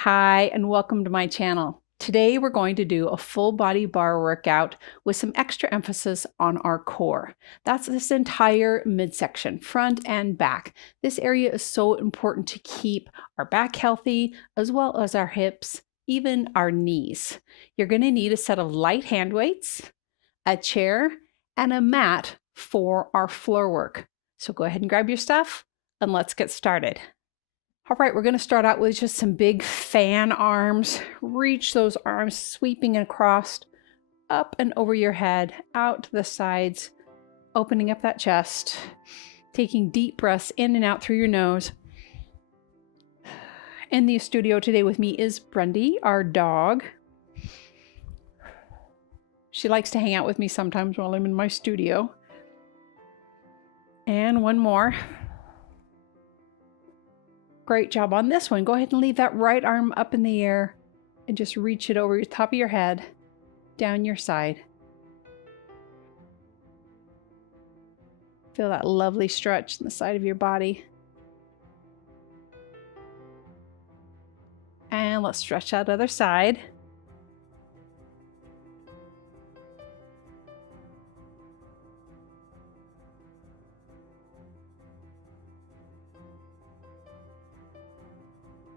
Hi, and welcome to my channel. Today we're going to do a full body bar workout with some extra emphasis on our core. That's this entire midsection, front and back. This area is so important to keep our back healthy, as well as our hips, even our knees. You're going to need a set of light hand weights, a chair, and a mat for our floor work. So go ahead and grab your stuff and let's get started. All right, we're going to start out with just some big fan arms. Reach those arms, sweeping across, up and over your head, out to the sides, opening up that chest, taking deep breaths in and out through your nose. In the studio today with me is Brundy, our dog. She likes to hang out with me sometimes while I'm in my studio. And one more. Great job on this one. Go ahead and leave that right arm up in the air and just reach it over the top of your head, down your side. Feel that lovely stretch in the side of your body. And let's stretch out the other side.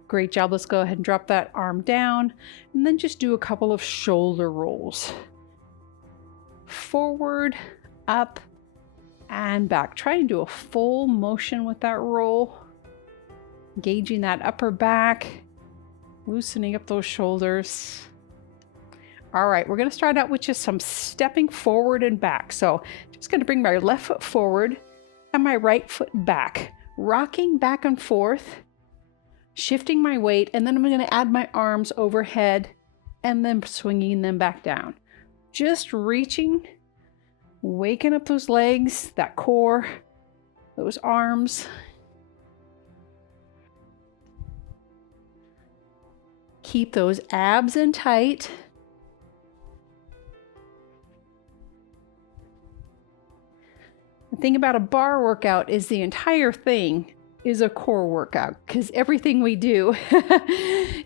Great job. Let's go ahead and drop that arm down and then just do a couple of shoulder rolls. Forward, up, and back. Try and do a full motion with that roll. Engaging that upper back, loosening up those shoulders. All right, we're going to start out with just some stepping forward and back. So just going to bring my left foot forward and my right foot back, rocking back and forth, shifting my weight, and then I'm going to add my arms overhead and then swinging them back down. Just reaching, waking up those legs, that core, those arms. Keep those abs in tight. The thing about a bar workout is the entire thing is a core workout, because everything we do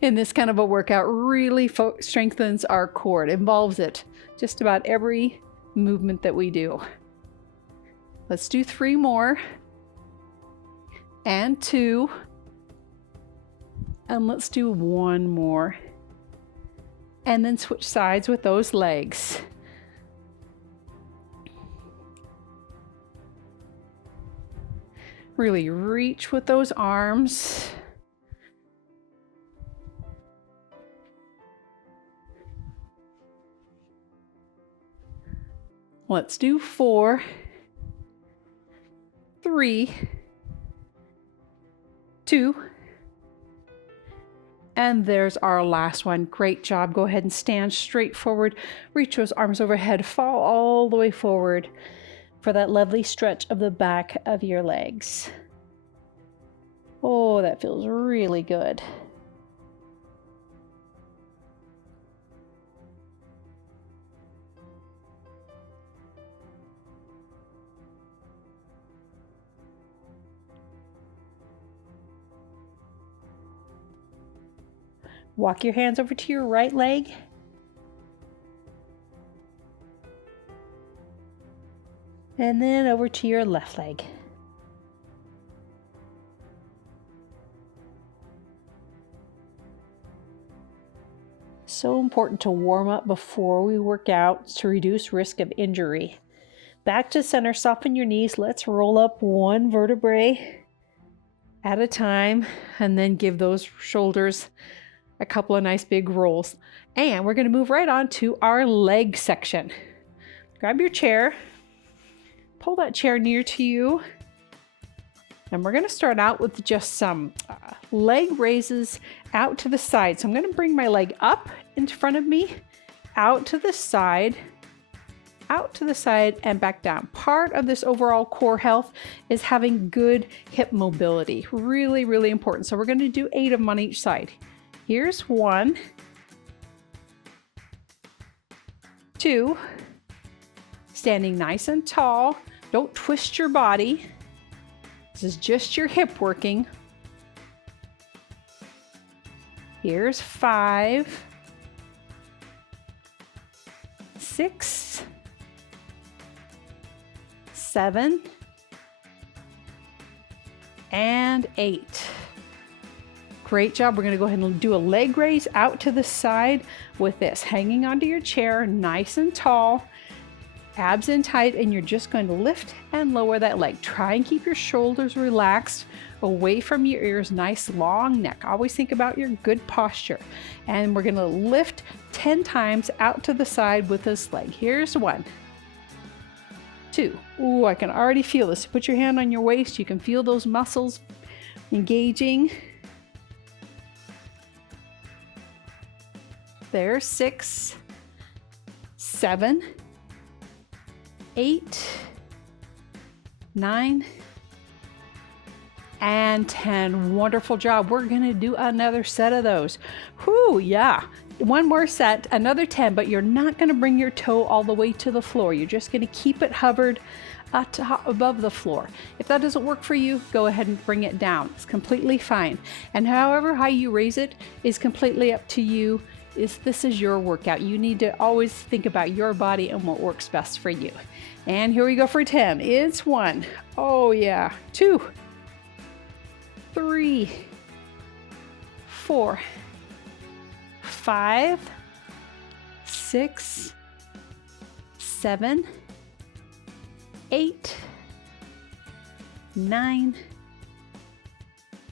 in this kind of a workout really strengthens our core. It involves it, just about every movement that we do. Let's do 3 more, and 2, and let's do 1 more, and then switch sides with those legs. Really reach with those arms. Let's do 4, 3, 2, and there's our last one. Great job. Go ahead and stand straight forward. Reach those arms overhead. Fall all the way forward for that lovely stretch of the back of your legs. Oh, that feels really good. Walk your hands over to your right leg. And then over to your left leg. So important to warm up before we work out to reduce risk of injury. Back to center, soften your knees. Let's roll up 1 vertebrae at a time, and then give those shoulders a couple of nice big rolls. And we're going to move right on to our leg section. Grab your chair. Pull that chair near to you, and we're going to start out with just some leg raises out to the side. So I'm going to bring my leg up in front of me, out to the side, and back down. Part of this overall core health is having good hip mobility. Really, really important. So we're going to do 8 of them on each side. Here's 1, 2, standing nice and tall. Don't twist your body. This is just your hip working. Here's 5, 6, 7, and 8. Great job. We're going to go ahead and do a leg raise out to the side with this, hanging onto your chair, nice and tall, abs in tight, and you're just going to lift and lower that leg. Try and keep your shoulders relaxed, away from your ears, nice long neck. Always think about your good posture. And we're going to lift 10 times out to the side with this leg. Here's 1, 2. Ooh, I can already feel this. Put your hand on your waist. You can feel those muscles engaging. There's 6, 7, 8, 9, and 10. Wonderful job. We're going to do another set of those. Whoo, yeah. One more set, another 10, but you're not going to bring your toe all the way to the floor. You're just going to keep it hovered above the floor. If that doesn't work for you, go ahead and bring it down. It's completely fine. And however high you raise it is completely up to you. This is your workout. You need to always think about your body and what works best for you. And here we go for 10. It's 1. Oh yeah. 2, 3, 4, 5, 6, 7, 8, 9,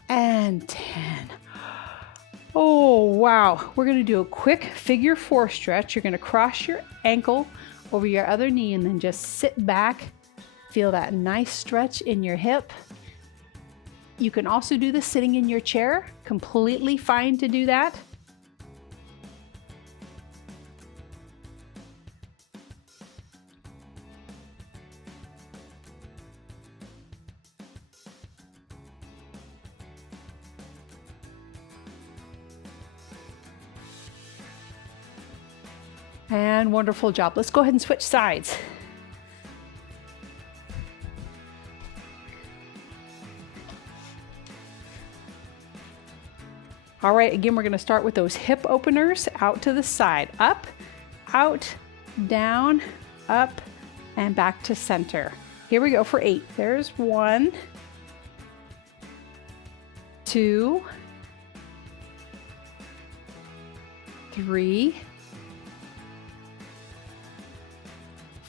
and 10. Oh, wow. We're going to do a quick figure 4 stretch. You're going to cross your ankle over your other knee and then just sit back. Feel that nice stretch in your hip. You can also do this sitting in your chair. Completely fine to do that. And wonderful job. Let's go ahead and switch sides. All right, again, we're going to start with those hip openers out to the side. Up, out, down, up, and back to center. Here we go for 8. There's 1, 2, 3,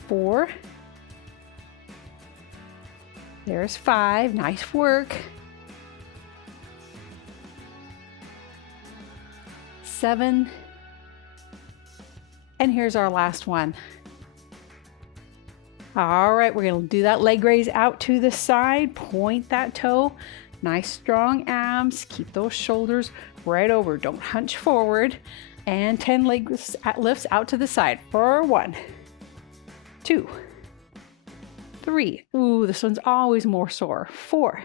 4. There's 5. Nice work. 7. And here's our last one. All right, we're going to do that leg raise out to the side. Point that toe. Nice strong abs. Keep those shoulders right over. Don't hunch forward. And 10 leg lifts out to the side for 1, 2, 3. Ooh, this one's always more sore. 4,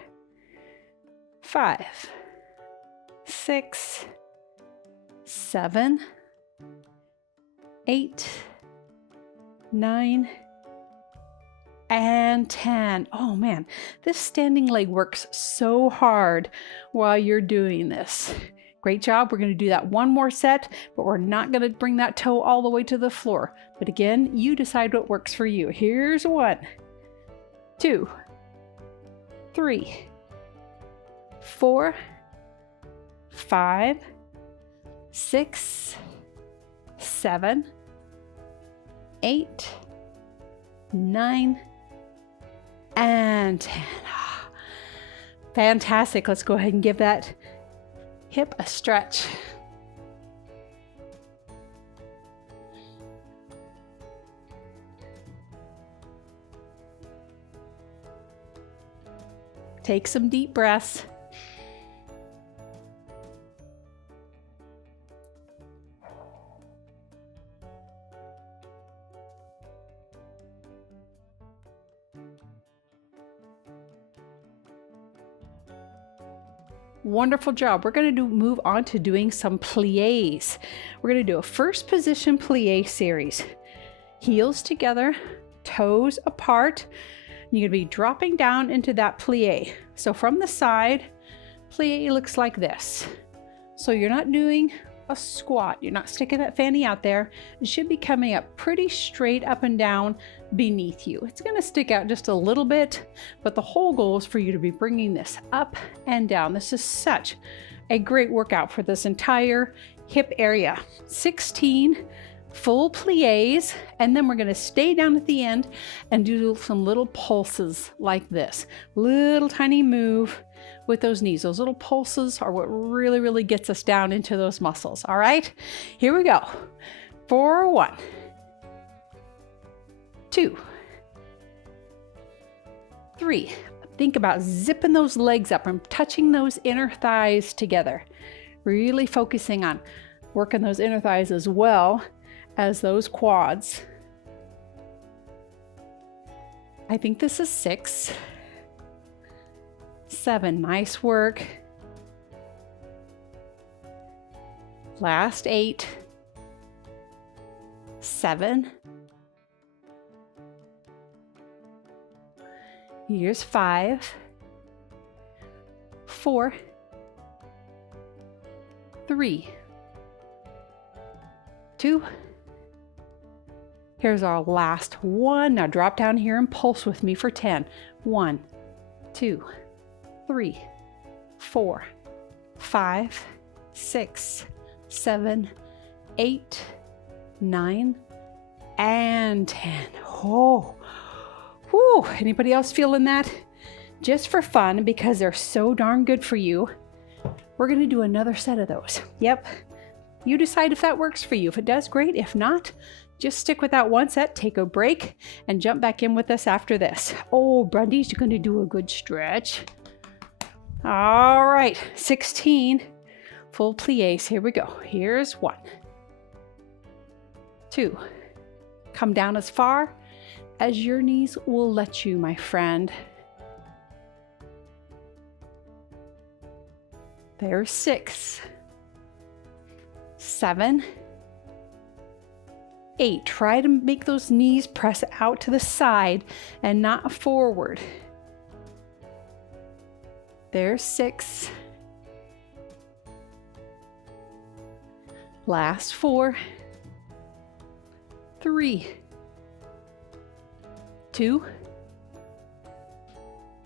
5, 6, 7, 8, 9, and 10. Oh man, this standing leg works so hard while you're doing this. Great job. We're going to do that one more set, but we're not going to bring that toe all the way to the floor. But again, you decide what works for you. Here's 1, 2, 3, 4, 5, 6, 7, 8, 9, and 10. Fantastic. Let's go ahead and give that hip a stretch. Take some deep breaths. Wonderful job. We're going to move on to doing some pliés. We're going to do a first position plié series. Heels together, toes apart. You're going to be dropping down into that plié. So from the side, plié looks like this. So you're not doing a squat. You're not sticking that fanny out there. It should be coming up pretty straight up and down beneath you. It's going to stick out just a little bit, but the whole goal is for you to be bringing this up and down. This is such a great workout for this entire hip area. 16 full pliés, and then we're going to stay down at the end and do some little pulses like this. Little tiny move with those knees. Those little pulses are what really gets us down into those muscles. All right, here we go. For 1, 2, 3. Think about zipping those legs up and touching those inner thighs together. Really focusing on working those inner thighs as well as those quads. I think this is 6. 7, nice work. Last 8, 7. Here's 5, 4, 3, 2. Here's our last one. Now drop down here and pulse with me for 10. 1, 2, 3, 4, 5, 6, 7, 8, 9, and 10. Oh, whew. Anybody else feeling that? Just for fun, because they're so darn good for you, we're going to do another set of those. Yep. You decide if that works for you. If it does, great. If not, just stick with that one set, take a break, and jump back in with us after this. Oh, Brundies, you're going to do a good stretch. All right, 16 full pliés. Here we go. Here's 1, 2. Come down as far as your knees will let you, my friend. There's 6, 7, 8. Try to make those knees press out to the side and not forward. There's 6. Last 4, 3, 2.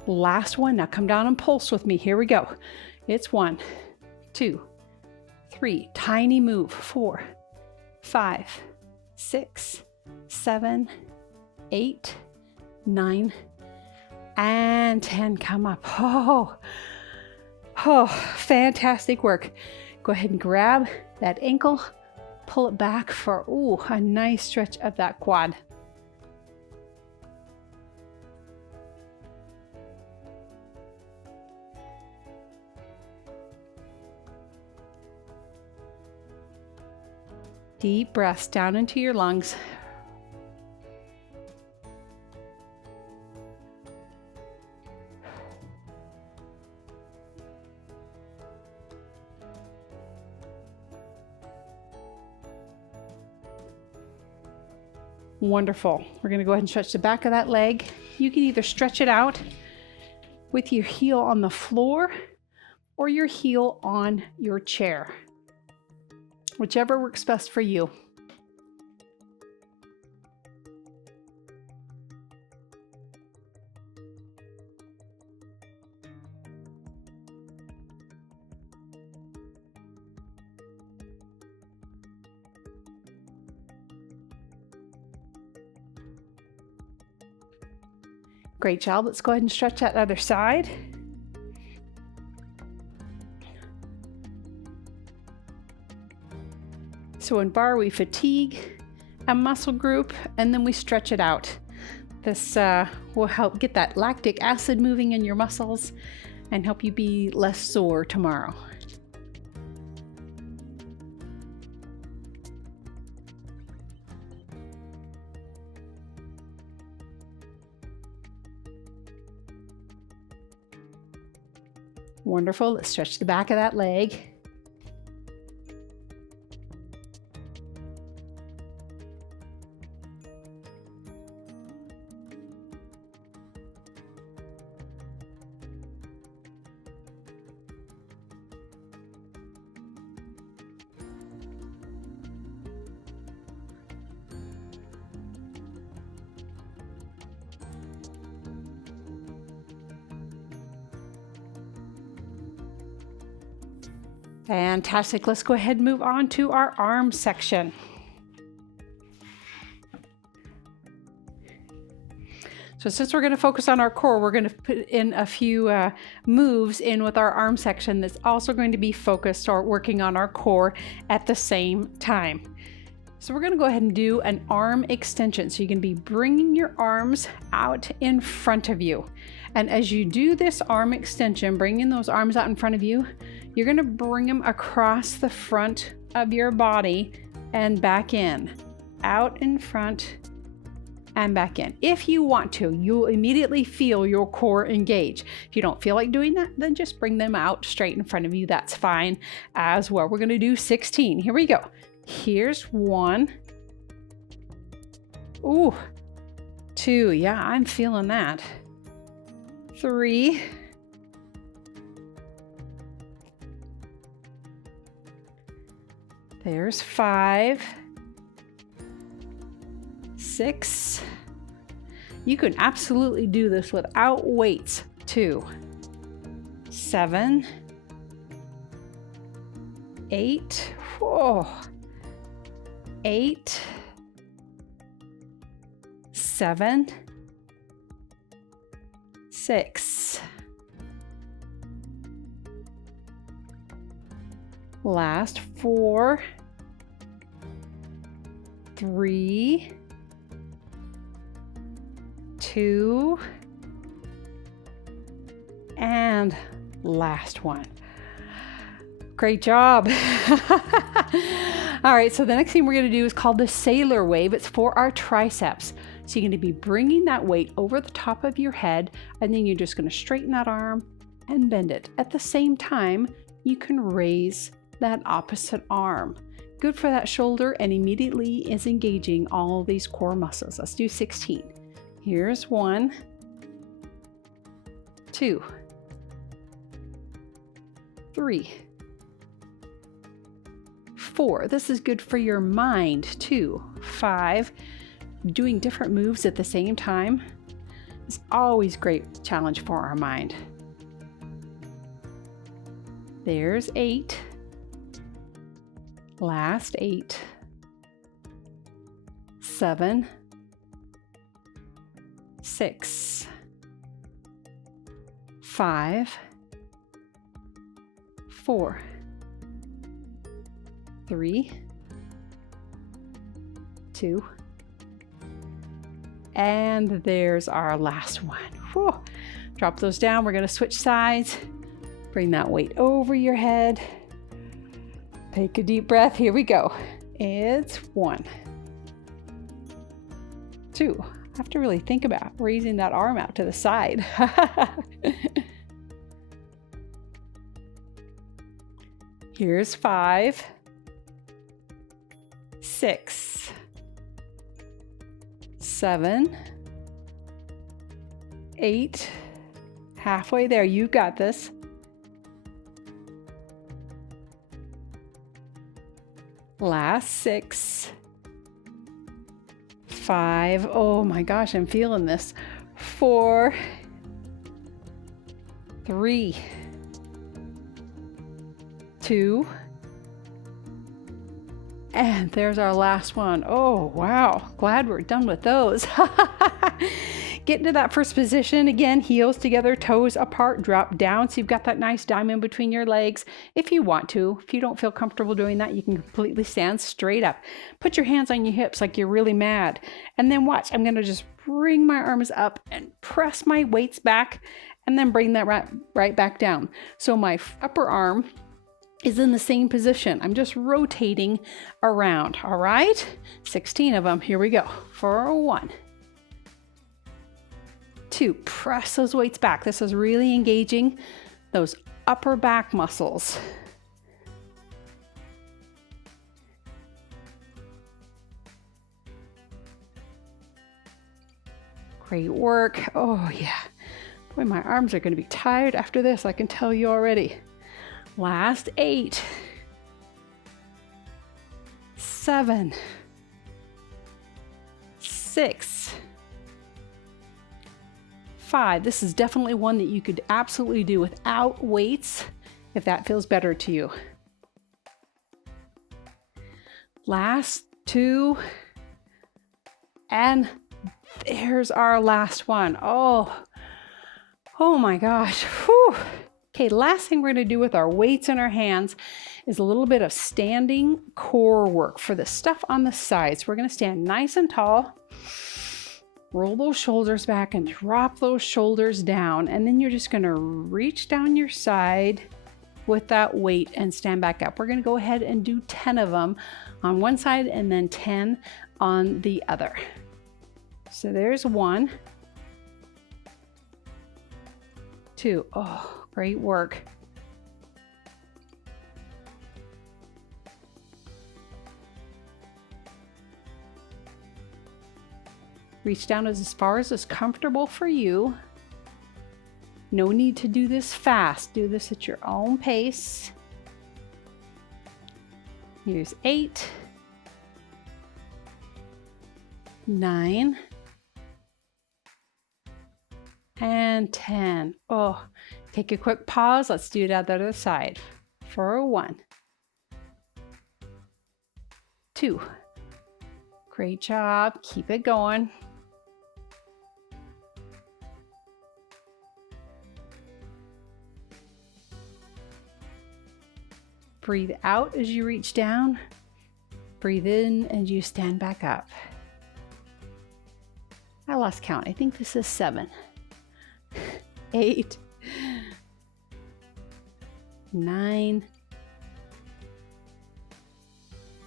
Last one. Now come down and pulse with me. Here we go. It's 1, 2, 3. Tiny move. 4, 5, 6, 7, 8, 9, and 10. Come up. Oh, fantastic work. Go ahead and grab that ankle, pull it back for a nice stretch of that quad. Deep breaths down into your lungs. Wonderful. We're going to go ahead and stretch the back of that leg. You can either stretch it out with your heel on the floor or your heel on your chair. Whichever works best for you. Great job. Let's go ahead and stretch that other side. So in barre, we fatigue a muscle group and then we stretch it out. This will help get that lactic acid moving in your muscles and help you be less sore tomorrow. Wonderful. Let's stretch the back of that leg. Fantastic. Let's go ahead and move on to our arm section. So since we're going to focus on our core, we're going to put in a few moves in with our arm section that's also going to be focused or working on our core at the same time. So we're going to go ahead and do an arm extension. So you're going to be bringing your arms out in front of you. And as you do this arm extension, bringing those arms out in front of you, you're going to bring them across the front of your body and back in, out in front and back in. If you want to, you'll immediately feel your core engage. If you don't feel like doing that, then just bring them out straight in front of you. That's fine as well. We're going to do 16. Here we go. Here's 1. Ooh, 2. Yeah, I'm feeling that. 3. 5. 6. You can absolutely do this without weights. 2. 7. 8. Whoa. 8. 7. 6. Last 4. 3. 2. And last one. Great job. All right, so the next thing we're going to do is called the sailor wave. It's for our triceps. So you're going to be bringing that weight over the top of your head, and then you're just going to straighten that arm and bend it. At the same time, you can raise that opposite arm. Good for that shoulder and immediately is engaging all these core muscles. Let's do 16. Here's 1, 2, 3, 4. This is good for your mind too. 5. Doing different moves at the same time is always a great challenge for our mind. There's 8. Last 8. 7. 6. 5. 4. 3. 2. And there's our last one. Whew. Drop those down. We're going to switch sides. Bring that weight over your head. Take a deep breath. Here we go. It's 1, 2. I have to really think about raising that arm out to the side. Here's 5, 6, 7, 8. Halfway there. You got this. Last 6. 5. Oh my gosh, I'm feeling this. 4. 3. 2. And there's our last one. Oh, wow. Glad we're done with those. Get into that first position. Again, heels together, toes apart, drop down. So you've got that nice diamond between your legs if you want to. If you don't feel comfortable doing that, you can completely stand straight up. Put your hands on your hips like you're really mad. And then watch, I'm going to just bring my arms up and press my weights back and then bring that right back down. So my upper arm is in the same position. I'm just rotating around. All right, 16 of them. Here we go. For 1, 2. Press those weights back. This is really engaging those upper back muscles. Great work. Oh yeah. Boy, my arms are going to be tired after this. I can tell you already. Last 8. 7. 6. 5. This is definitely one that you could absolutely do without weights if that feels better to you. Last 2. And there's our last one. Oh my gosh. Whew. Okay, last thing we're going to do with our weights in our hands is a little bit of standing core work for the stuff on the sides. We're going to stand nice and tall, roll those shoulders back and drop those shoulders down. And then you're just going to reach down your side with that weight and stand back up. We're going to go ahead and do 10 of them on one side and then 10 on the other. So there's 1, 2. Oh, great work. Reach down as far as is comfortable for you. No need to do this fast. Do this at your own pace. Here's 8, 9, and 10. Oh, take a quick pause. Let's do it at the other side. For 1, 2. Great job. Keep it going. Breathe out as you reach down. Breathe in as you stand back up. I lost count. I think this is 7, 8, 9,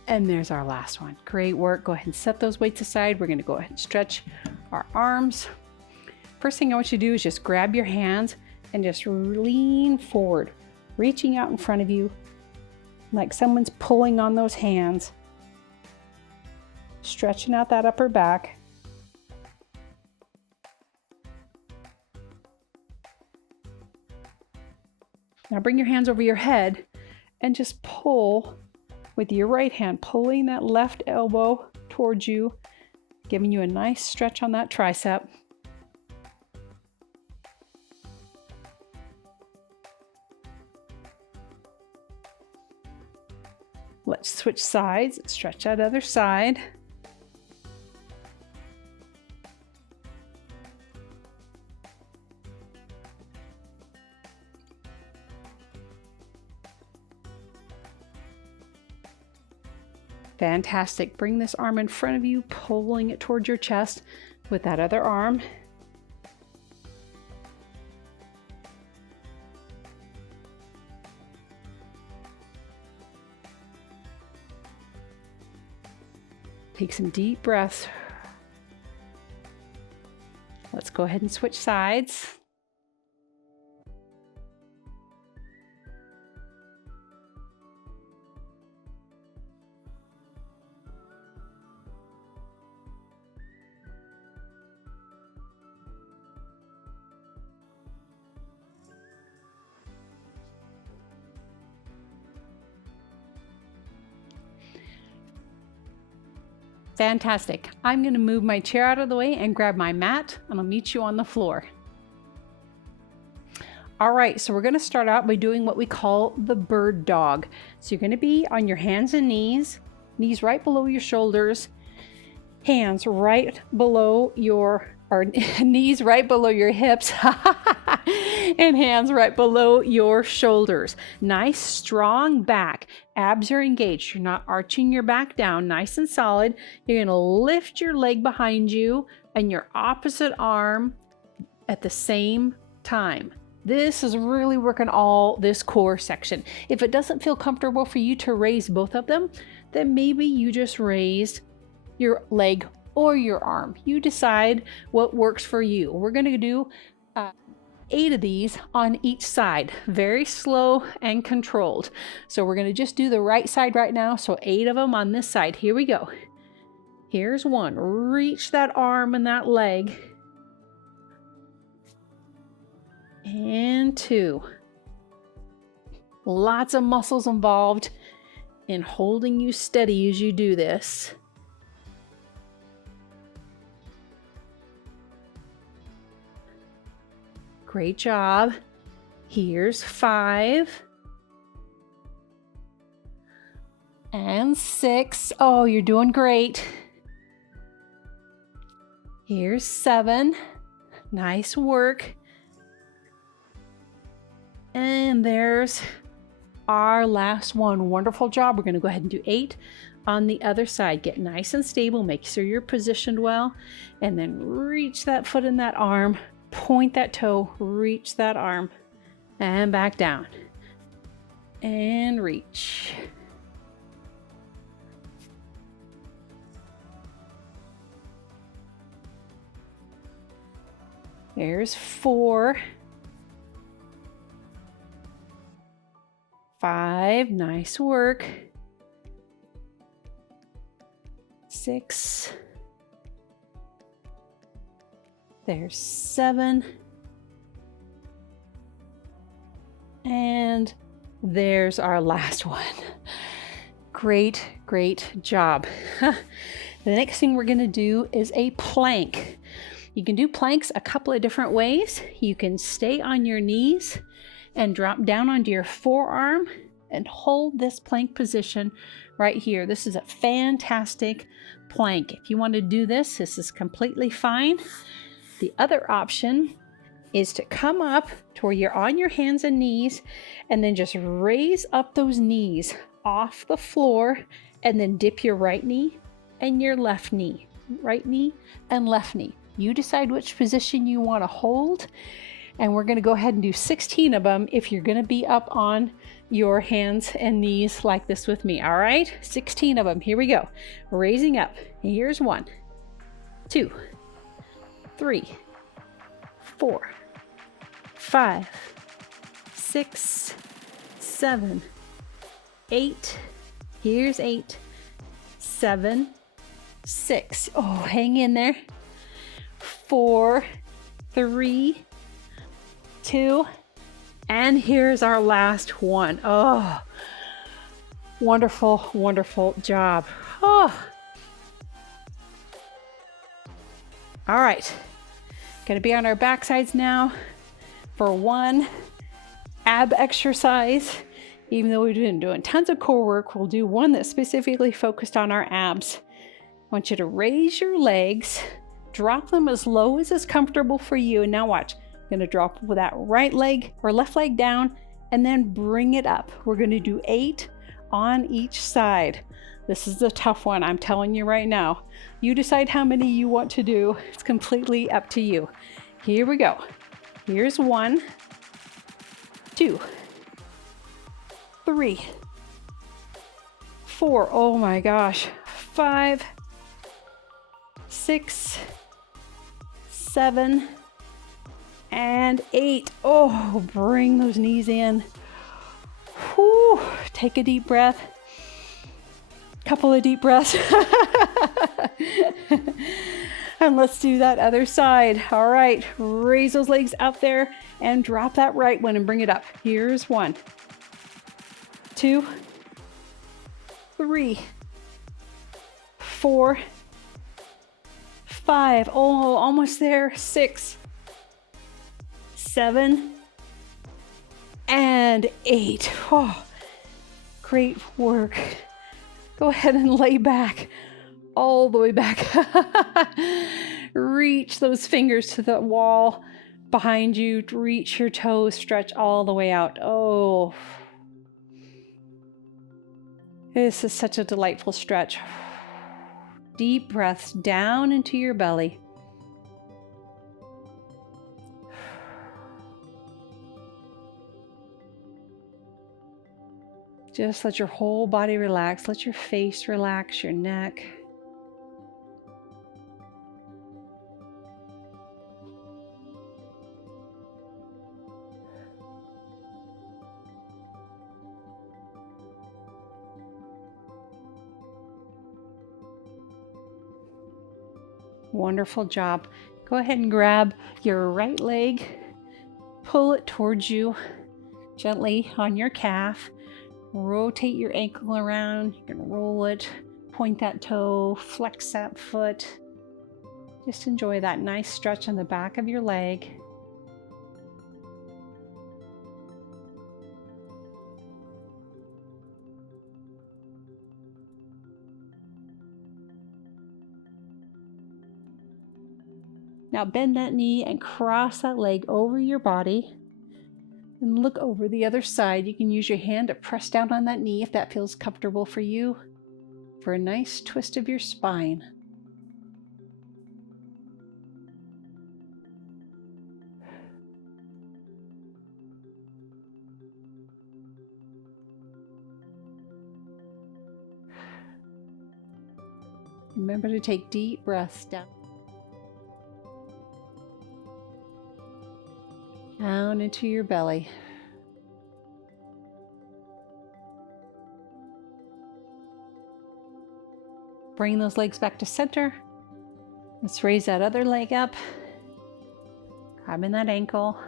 and there's our last one. Great work. Go ahead and set those weights aside. We're going to go ahead and stretch our arms. First thing I want you to do is just grab your hands and just lean forward, reaching out in front of you like someone's pulling on those hands, stretching out that upper back. Now bring your hands over your head and just pull with your right hand, pulling that left elbow towards you, giving you a nice stretch on that tricep. Let's switch sides, stretch that other side. Fantastic. Bring this arm in front of you, pulling it towards your chest with that other arm. Take some deep breaths. Let's go ahead and switch sides. Fantastic. I'm going to move my chair out of the way and grab my mat, and I'll meet you on the floor. All right, so we're going to start out by doing what we call the bird dog. So you're going to be on your hands and knees right below your shoulders, hands right below your, or knees right below your hips, and hands right below your shoulders. Nice, strong back. Abs are engaged. You're not arching your back down, nice and solid. You're going to lift your leg behind you and your opposite arm at the same time. This is really working all this core section. If it doesn't feel comfortable for you to raise both of them, then maybe you just raise your leg or your arm. You decide what works for you. We're going to do 8 of these on each side, very slow and controlled. So we're going to just do the right side right now. So 8 of them on this side. Here we go. Here's 1. Reach that arm and that leg. And 2. Lots of muscles involved in holding you steady as you do this. Great job. Here's 5. And 6. Oh, you're doing great. Here's 7. Nice work. And there's our last one. Wonderful job. We're going to go ahead and do 8 on the other side. Get nice and stable. Make sure you're positioned well. And then reach that foot and that arm. Point that toe. Reach that arm. And back down. And reach. There's 4. 5. Nice work. 6. There's 7. And there's our last one. Great, great job. The next thing we're going to do is a plank. You can do planks a couple of different ways. You can stay on your knees and drop down onto your forearm and hold this plank position right here. This is a fantastic plank. If you want to do this, this is completely fine. The other option is to come up to where you're on your hands and knees and then just raise up those knees off the floor and then dip your right knee and your left knee. Right knee and left knee. You decide which position you want to hold, and we're going to go ahead and do 16 of them if you're going to be up on your hands and knees like this with me. All right, 16 of them. Here we go. Raising up. Here's 1, 2, 3, 4, 5, 6, 7, 8. Here's 8, 7, 6. Oh, hang in there. 4, 3, 2, and here's our last one. Oh, wonderful, wonderful job. Oh. All right, gonna be on our backsides now for one ab exercise. Even though we've been doing tons of core work, we'll do one that's specifically focused on our abs. I want you to raise your legs. Drop them as low as is comfortable for you. And now watch, I'm gonna drop with that right leg or left leg down and then bring it up. We're gonna do 8 on each side. This is a tough one, I'm telling you right now. You decide how many you want to do. It's completely up to you. Here we go. Here's 1, 2, 3, 4, oh my gosh, 5, 6, 7, and 8. Oh, bring those knees in. Whew. Take a deep breath. Couple of deep breaths. And let's do that other side. All right, raise those legs out there and drop that right one and bring it up. Here's 1, 2, 3, 4, 5, oh, almost there, 6, 7, and 8. Oh, great work. Go ahead and lay back, all the way back. Reach those fingers to the wall behind you. Reach your toes, stretch all the way out. Oh, this is such a delightful stretch. Deep breaths down into your belly. Just let your whole body relax. Let your face relax, your neck. Wonderful job. Go ahead and grab your right leg, pull it towards you gently on your calf. Rotate your ankle around. You can roll it, point that toe, flex that foot. Just enjoy that nice stretch on the back of your leg. Now bend that knee and cross that leg over your body and look over the other side. You can use your hand to press down on that knee if that feels comfortable for you, for a nice twist of your spine. Remember to take deep breaths down into your belly. Bring those legs back to center. Let's raise that other leg up. Grabbing that ankle.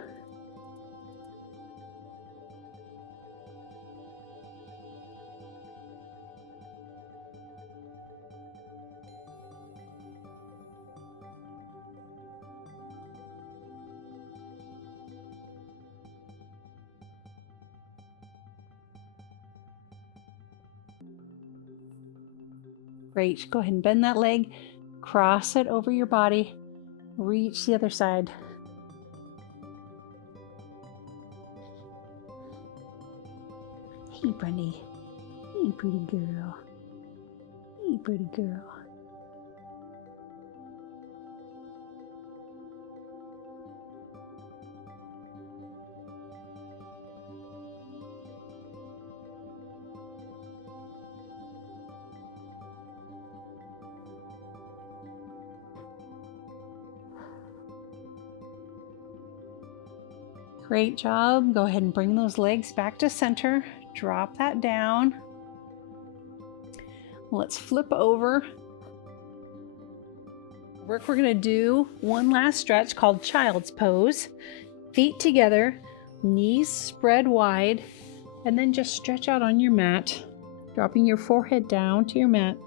Great. Go ahead and bend that leg, cross it over your body, reach the other side. Hey, Bunny. Hey, pretty girl. Hey, pretty girl. Great job. Go ahead and bring those legs back to center. Drop that down. Let's flip over. We're going to do one last stretch called child's pose. Feet together, knees spread wide, and then just stretch out on your mat, dropping your forehead down to your mat.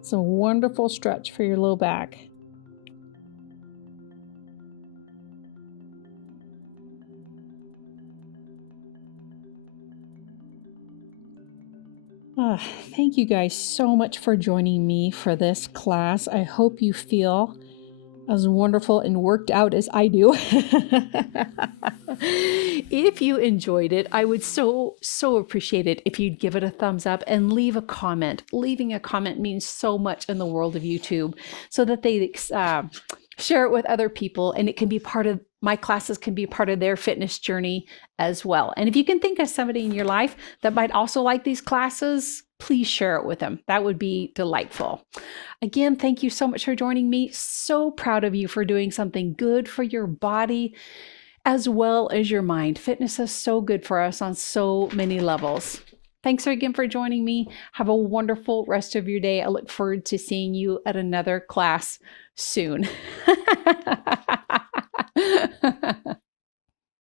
It's a wonderful stretch for your low back. Thank you guys so much for joining me for this class. I hope you feel as wonderful and worked out as I do. If you enjoyed it, I would so appreciate it if you'd give it a thumbs up and leave a comment. Leaving a comment means so much in the world of YouTube, so that they share it with other people, and it can be part of my classes, can be part of their fitness journey as well. And if you can think of somebody in your life that might also like these classes, please share it with them. That would be delightful. Again, thank you so much for joining me. So proud of you for doing something good for your body as well as your mind. Fitness is so good for us on so many levels. Thanks again for joining me. Have a wonderful rest of your day. I look forward to seeing you at another class soon.